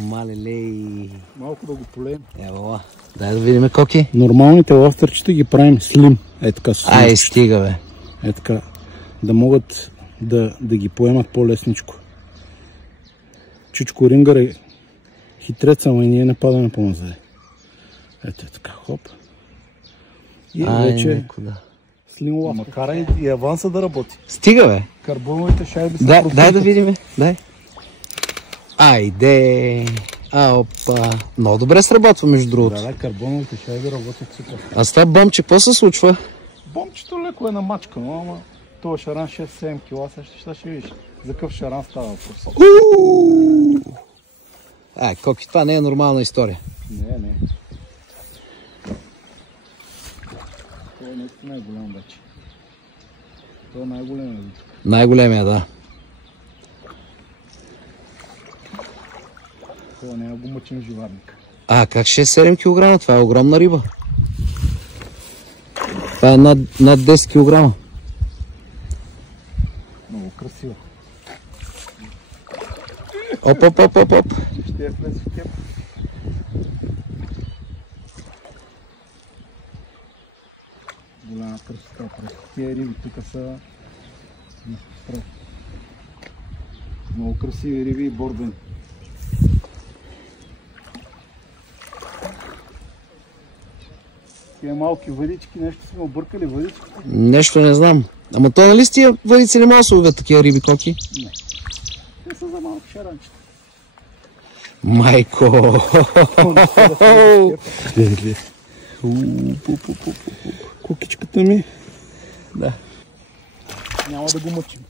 Малелей. Малко да го полеем. Ева, дай да видим Коки. Нормалните ластърчета ги правим слим. Е така. Ай, стига бе. Е така. Да могат да ги поемат по-лесничко. Чичко Рингър е хитрец, ама и ние не падаме по-назад. Ето е така, хоп. И вече слим ластър. Макара и аванса да работи. Стига бе. Карбоновите шайби са Дай да видим. Дай. Айде. Опа. Много добре сработва между другото. Да, карбоновите шайби работят супер. А с това бомче, какво се случва? Бомчето леко е намачкано, ама това шаран 6-7 кила, сега ще видиш. За какъв шаран става въпрос? Коки, това не е нормална история. Не. Това наистина е голям вече. Това е най-големия до тук. Най-големия, да. Това не е го мъчим живарник. Как 6-7 кг? Това е огромна риба. Това е над 10 кг. Много красиво. Оп. Ще я влез в теб. Голяма красота. Тия риби тук са много красиви риби и борден. Тия малки въдички, нещо сме объркали въдички. Нещо не знам. Ама той нали с тия въдици не могат да се ловят такива риби, Коки? Не. Те са за малки шаранчета. Майко! Кукичката ми. Да. Няма да го мъчим.